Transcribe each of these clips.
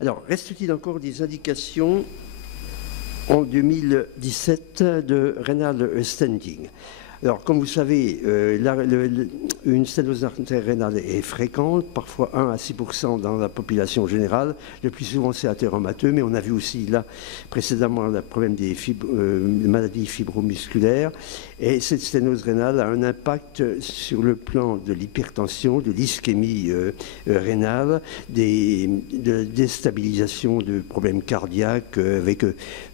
Alors, reste-t-il encore des indications en 2017 de rénal stenting? Alors, comme vous savez, une sténose d'artère rénale est fréquente, parfois 1 à 6% dans la population générale. Le plus souvent, c'est athéromateux, mais on a vu aussi là précédemment le problème des maladies fibromusculaires. Et cette sténose rénale a un impact sur le plan de l'hypertension, de l'ischémie rénale, de déstabilisation de problèmes cardiaques avec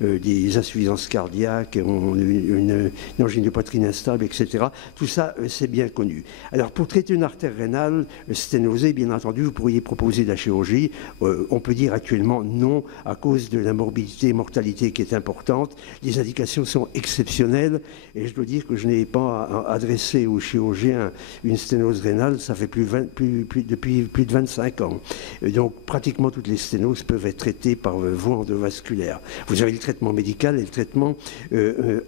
des insuffisances cardiaques, une angine de poitrine instable, etc. Tout ça, c'est bien connu. Alors, pour traiter une artère rénale sténosée, bien entendu, vous pourriez proposer de la chirurgie. On peut dire actuellement non, à cause de la morbidité et mortalité qui est importante. Les indications sont exceptionnelles, et je dois dire que je n'ai pas adressé aux chirurgiens une sténose rénale, ça fait depuis plus de 25 ans. Donc, pratiquement toutes les sténoses peuvent être traitées par voie endovasculaire. Vous avez le traitement médical et le traitement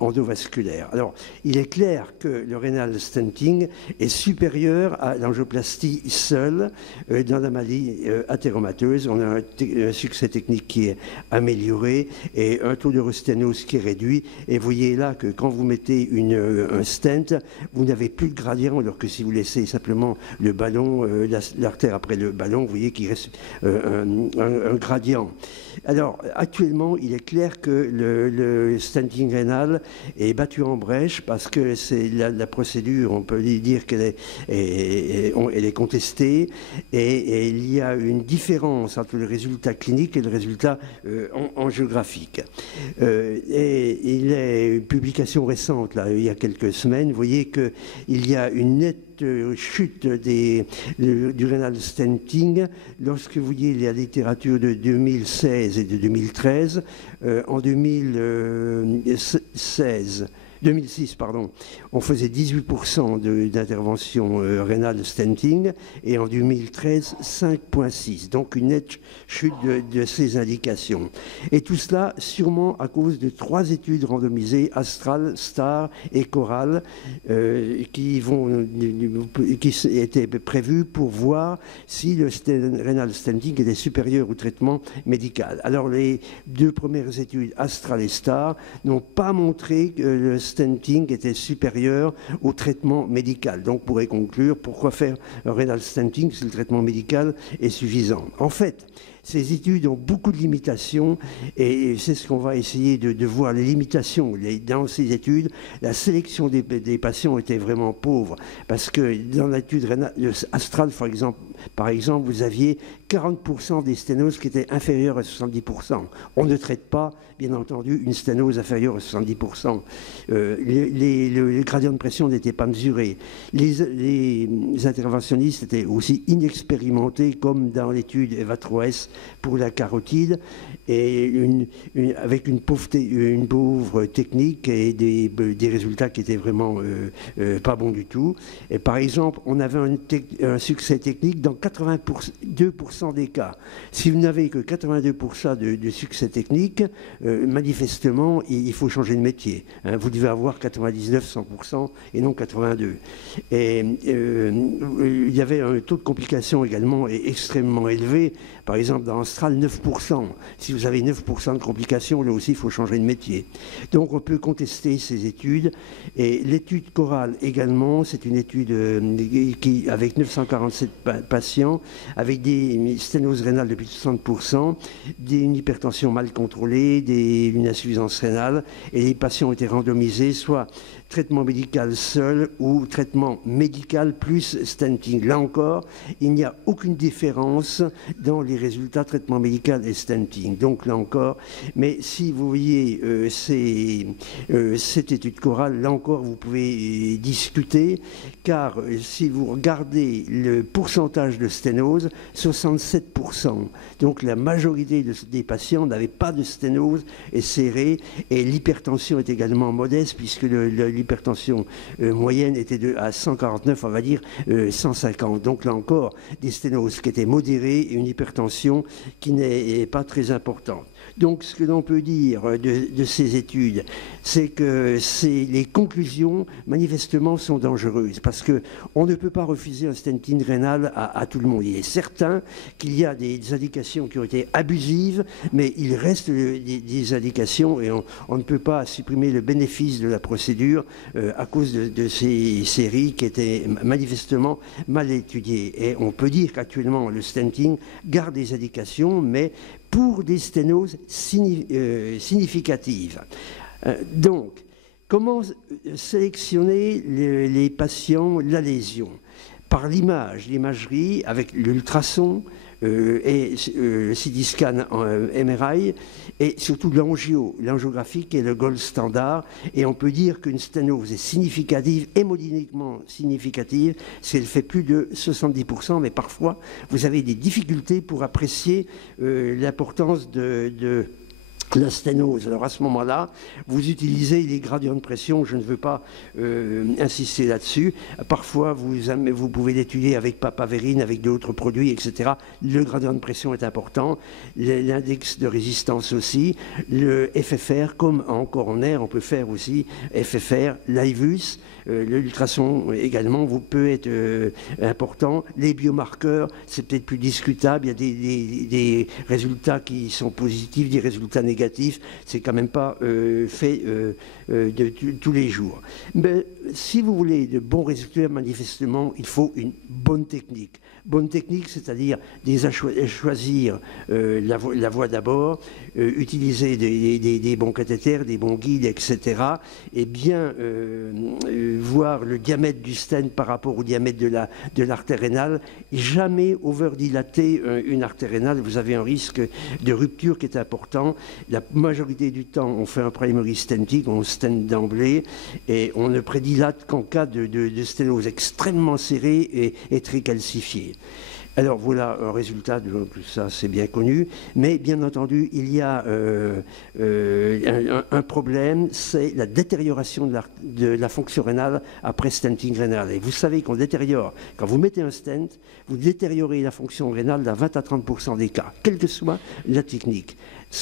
endovasculaire. Alors, il est clair que le rénal stenting est supérieur à l'angioplastie seule dans la maladie athéromateuse. On a un succès technique qui est amélioré et un taux de resténose qui est réduit. Et vous voyez là que quand vous mettez un stent, vous n'avez plus de gradient, alors que si vous laissez simplement le ballon, l'artère après le ballon, vous voyez qu'il reste un gradient. Alors, actuellement, il est clair que le stenting rénal est battu en brèche parce que c'est la procédure, on peut dire qu'elle est contestée et il y a une différence entre le résultat clinique et le résultat angiographique. Et il est une publication récente, là, il y a quelques semaines, vous voyez qu'il y a une nette chute du rénal stenting lorsque vous voyez la littérature de 2016 et de 2013. En 2006, on faisait 18% d'intervention rénale stenting et en 2013, 5,6%. Donc une nette chute de ces indications. Et tout cela sûrement à cause de 3 études randomisées, Astral, Star et Coral, qui étaient prévues pour voir si le rénal stenting était supérieur au traitement médical. Alors les 2 premières études, Astral et Star, n'ont pas montré que le stenting était supérieur au traitement médical. Donc, on pourrait conclure pourquoi faire un rénal stenting si le traitement médical est suffisant. En fait, ces études ont beaucoup de limitations et c'est ce qu'on va essayer de voir, les limitations. Dans ces études, la sélection des patients était vraiment pauvre parce que dans l'étude Astral, par exemple, vous aviez 40% des sténoses qui étaient inférieures à 70%. On ne traite pas, bien entendu, une sténose inférieure à 70%. Les gradients de pression n'étaient pas mesurés. Les interventionnistes étaient aussi inexpérimentés, comme dans l'étude EVA3S pour la carotide, et avec une pauvre technique et des résultats qui étaient vraiment pas bons du tout. Et par exemple, on avait un succès technique dans 82% des cas. Si vous n'avez que 82% de succès technique, manifestement, il faut changer de métier. Vous devez avoir 99-100% et non 82%. Et il y avait un taux de complications également extrêmement élevé. Par exemple, dans Astral, 9%. Si vous avez 9% de complications, là aussi, il faut changer de métier. Donc, on peut contester ces études. Et l'étude Coral également, c'est une étude avec 947 patients, avec des sténoses rénales de plus de 60%, une hypertension mal contrôlée, une insuffisance rénale, et les patients étaient randomisés, soit traitement médical seul ou traitement médical plus stenting. Là encore, il n'y a aucune différence dans les résultats traitement médical et stenting. Donc là encore, mais si vous voyez cette étude Coral, là encore, vous pouvez discuter, car si vous regardez le pourcentage de sténose, 67%. Donc la majorité des patients n'avaient pas de sténose et serrée, et l'hypertension est également modeste, puisque l'hypertension moyenne était à 149, on va dire 150. Donc là encore, des sténoses qui étaient modérées et une hypertension qui n'est pas très importante. Donc ce que l'on peut dire de ces études, c'est que les conclusions manifestement sont dangereuses parce qu'on ne peut pas refuser un stenting rénal à tout le monde. Il est certain qu'il y a des indications qui ont été abusives, mais il reste des indications et on ne peut pas supprimer le bénéfice de la procédure à cause de ces séries qui étaient manifestement mal étudiées. Et on peut dire qu'actuellement le stenting garde des indications, mais pour des sténoses significatives. Donc, comment sélectionner les patients, la lésion? Par l'imagerie, avec l'ultrason et le CT scan en MRI, et surtout l'angiographie qui est le gold standard. Et on peut dire qu'une sténose est significative, hémodynamiquement significative, si elle fait plus de 70%, mais parfois vous avez des difficultés pour apprécier l'importance de la sténose. Alors à ce moment-là, vous utilisez les gradients de pression, je ne veux pas insister là-dessus. Parfois, vous pouvez l'étudier avec papaverine, avec d'autres produits, etc. Le gradient de pression est important, l'index de résistance aussi, le FFR, comme en coronaire, on peut faire aussi FFR, l'IVUS, l'ultrason également peut être important. Les biomarqueurs, c'est peut-être plus discutable, il y a des résultats qui sont positifs, des résultats négatifs, c'est quand même pas fait de tous les jours. Mais si vous voulez de bons résultats, manifestement, il faut une bonne technique. Bonne technique, c'est-à-dire choisir la voie d'abord, utiliser des bons cathéters, des bons guides, etc. Et bien voir le diamètre du stent par rapport au diamètre de l'artère rénale. Jamais overdilater une artère rénale, vous avez un risque de rupture qui est important. La majorité du temps, on fait un primary stenting, on stent d'emblée, et on ne prédilate qu'en cas de sténose extrêmement serrée et très calcifiée. Alors voilà un résultat, tout ça c'est bien connu, mais bien entendu il y a un problème, c'est la détérioration de la fonction rénale après stenting rénal. Et vous savez qu'on détériore, quand vous mettez un stent, vous détériorez la fonction rénale dans 20 à 30% des cas, quelle que soit la technique.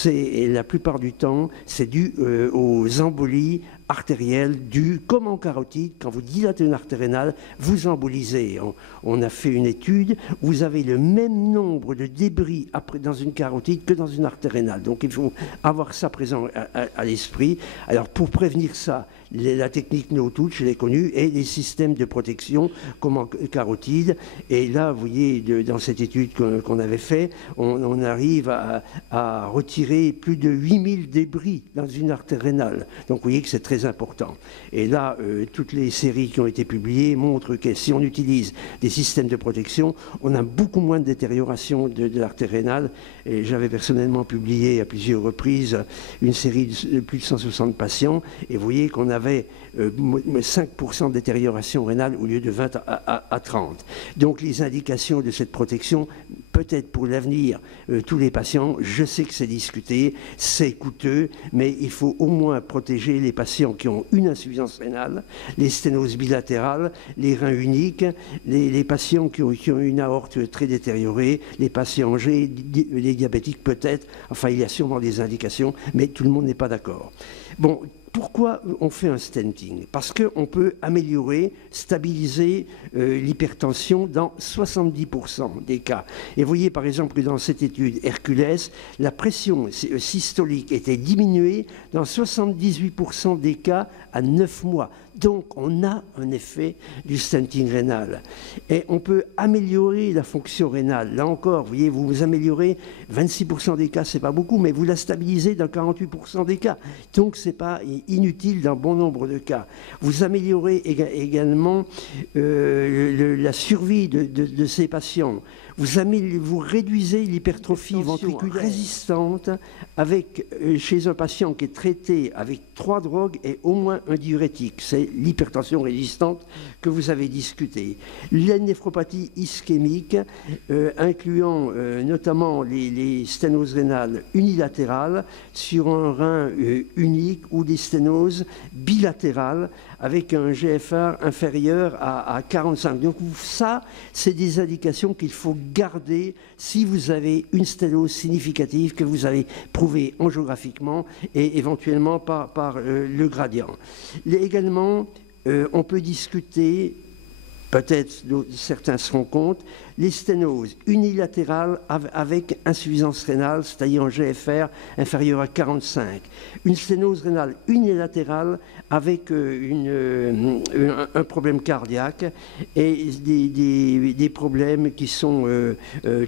La plupart du temps, c'est dû aux embolies artérielles dues, comme en carotide, quand vous dilatez une artère rénale, vous embolisez. On a fait une étude, vous avez le même nombre de débris dans une carotide que dans une artère rénale. Donc il faut avoir ça présent à l'esprit. Alors pour prévenir ça, la technique no-touch, je l'ai connue, et les systèmes de protection comme en carotide. Et là, vous voyez, dans cette étude qu'on avait fait, on arrive à retirer plus de 8000 débris dans une artère rénale. Donc vous voyez que c'est très important. Et là, toutes les séries qui ont été publiées montrent que si on utilise des systèmes de protection, on a beaucoup moins de détérioration de l'artère rénale. Et j'avais personnellement publié à plusieurs reprises une série de plus de 160 patients, et vous voyez qu'on avait 5% de détérioration rénale au lieu de 20 à 30. Donc les indications de cette protection, peut-être pour l'avenir, tous les patients, je sais que c'est discuté, c'est coûteux, mais il faut au moins protéger les patients qui ont une insuffisance rénale, les sténoses bilatérales, les reins uniques, les patients qui ont une aorte très détériorée, les patients âgés, les diabétiques peut-être, enfin il y a sûrement des indications, mais tout le monde n'est pas d'accord. Bon, pourquoi on fait un stenting? Parce qu'on peut améliorer, stabiliser l'hypertension dans 70% des cas. Et vous voyez par exemple que dans cette étude Hercules, la pression systolique était diminuée dans 78% des cas à 9 mois. Donc on a un effet du stenting rénal. Et on peut améliorer la fonction rénale. Là encore, vous voyez, vous améliorez 26% des cas, c'est pas beaucoup, mais vous la stabilisez dans 48% des cas. Donc c'est pas inutile dans bon nombre de cas. Vous améliorez également la survie de ces patients. vous réduisez l'hypertrophie ventriculaire résistante avec, chez un patient qui est traité avec 3 drogues et au moins un diurétique. C'est l'hypertension résistante que vous avez discuté. La néphropathie ischémique, incluant notamment les sténoses rénales unilatérales sur un rein unique ou des sténoses bilatérales avec un GFR inférieur à 45. Donc ça, c'est des indications qu'il faut garder si vous avez une sténose significative que vous avez prouvée angiographiquement et éventuellement par le gradient. Également, on peut discuter, peut-être certains se rendent compte, les sténoses unilatérales avec insuffisance rénale, c'est-à-dire un GFR inférieur à 45. Une sténose rénale unilatérale avec un problème cardiaque et des problèmes qui sont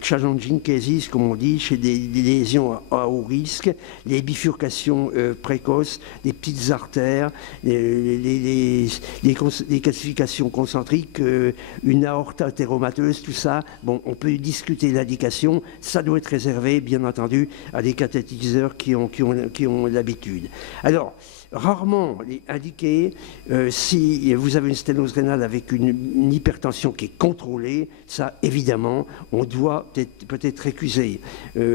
challenging cases, comme on dit, chez des lésions à haut risque, les bifurcations précoces, des petites artères, des calcifications concentriques, une aorte athéromateuse, tout ça. Bon, on peut discuter l'indication, ça doit être réservé, bien entendu, à des cathétiseurs qui ont l'habitude. Alors, rarement indiqué, si vous avez une sténose rénale avec une hypertension qui est contrôlée, ça, évidemment, on doit peut-être récuser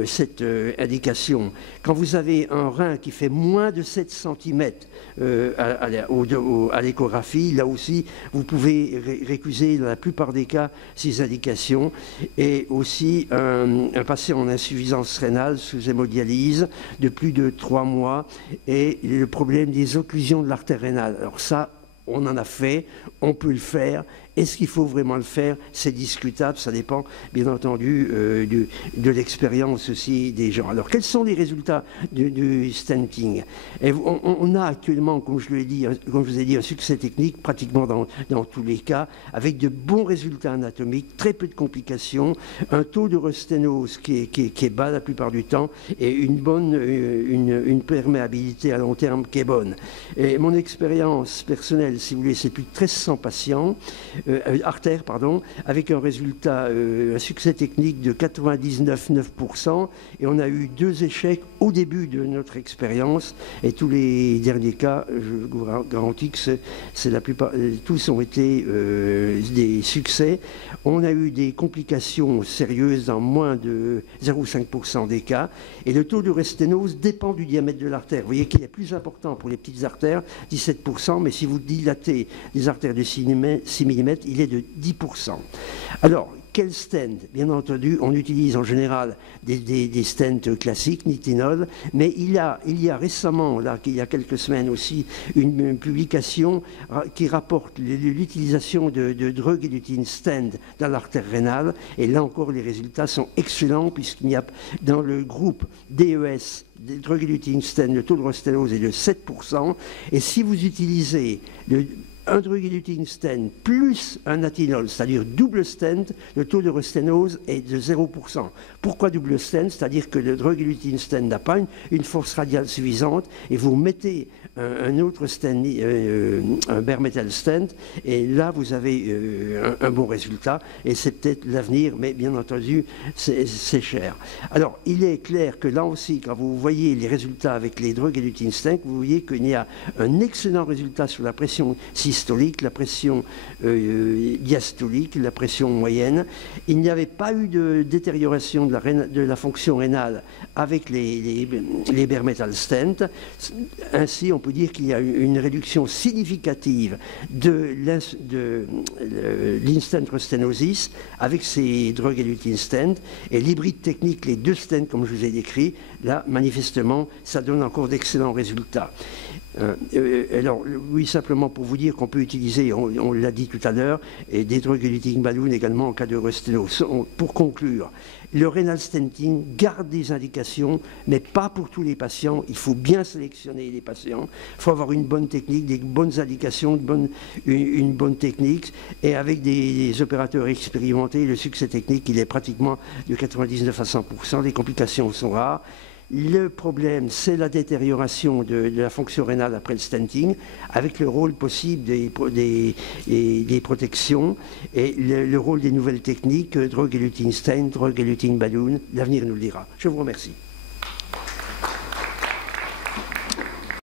cette indication. Quand vous avez un rein qui fait moins de 7 cm à l'échographie, là aussi, vous pouvez récuser, dans la plupart des cas, ces indications. Et aussi, un patient en insuffisance rénale sous hémodialyse de plus de 3 mois et le problème des occlusions de l'artère rénale. Alors ça, on en a fait, on peut le faire. Est-ce qu'il faut vraiment le faire? C'est discutable, ça dépend bien entendu de l'expérience aussi des gens. Alors quels sont les résultats du stenting? Et on a actuellement, comme je vous ai dit, un succès technique pratiquement dans tous les cas, avec de bons résultats anatomiques, très peu de complications, un taux de resténose qui est bas la plupart du temps et une perméabilité à long terme qui est bonne. Et mon expérience personnelle, si vous voulez, c'est plus de 1300 patients, artères, pardon, avec un résultat, un succès technique de 99,9%, et on a eu 2 échecs au début de notre expérience, et tous les derniers cas, je vous garantis que c'est la plupart, tous ont été des succès. On a eu des complications sérieuses dans moins de 0,5% des cas, et le taux de resténose dépend du diamètre de l'artère. Vous voyez qu'il est plus important pour les petites artères, 17%, mais si vous dilatez les artères de 6 mm, il est de 10%. Alors, quel stent? Bien entendu, on utilise en général des stents classiques, nitinol, mais il y a récemment, là, il y a quelques semaines aussi, une publication qui rapporte l'utilisation de drug-eluting stent dans l'artère rénale, et là encore, les résultats sont excellents, puisqu'il y a dans le groupe DES, des drug-eluting stent, le taux de resténose est de 7%, et si vous utilisez un drug-eluting stent plus un natinol, c'est-à-dire double stent, le taux de resténose est de 0%. Pourquoi double stent? C'est-à-dire que le drug-eluting stent n'a pas une force radiale suffisante, et vous mettez un autre stent, un bare metal stent, et là vous avez un bon résultat, et c'est peut-être l'avenir, mais bien entendu c'est cher. Alors il est clair que là aussi, quand vous voyez les résultats avec les drug-eluting stents, vous voyez qu'il y a un excellent résultat sur la pression systolique, la pression diastolique, la pression moyenne. Il n'y avait pas eu de détérioration de la fonction rénale avec les bare metal stents. Ainsi, on peut dire qu'il y a une réduction significative de l'instant restenosis avec ces drug-eluting stents, et l'hybride technique, les 2 stents comme je vous ai décrit, là manifestement ça donne encore d'excellents résultats. Alors oui, simplement pour vous dire qu'on peut utiliser, on l'a dit tout à l'heure, et des drug-eluting balloons également en cas de resténose. Pour conclure, le renal stenting garde des indications, mais pas pour tous les patients. Il faut bien sélectionner les patients. Il faut avoir une bonne technique, des bonnes indications, une bonne technique, et avec des opérateurs expérimentés, le succès technique, il est pratiquement de 99 à 100%. Les complications sont rares. Le problème, c'est la détérioration de la fonction rénale après le stenting, avec le rôle possible des protections et le rôle des nouvelles techniques, drug-eluting stent, drug-eluting balloon. L'avenir nous le dira. Je vous remercie.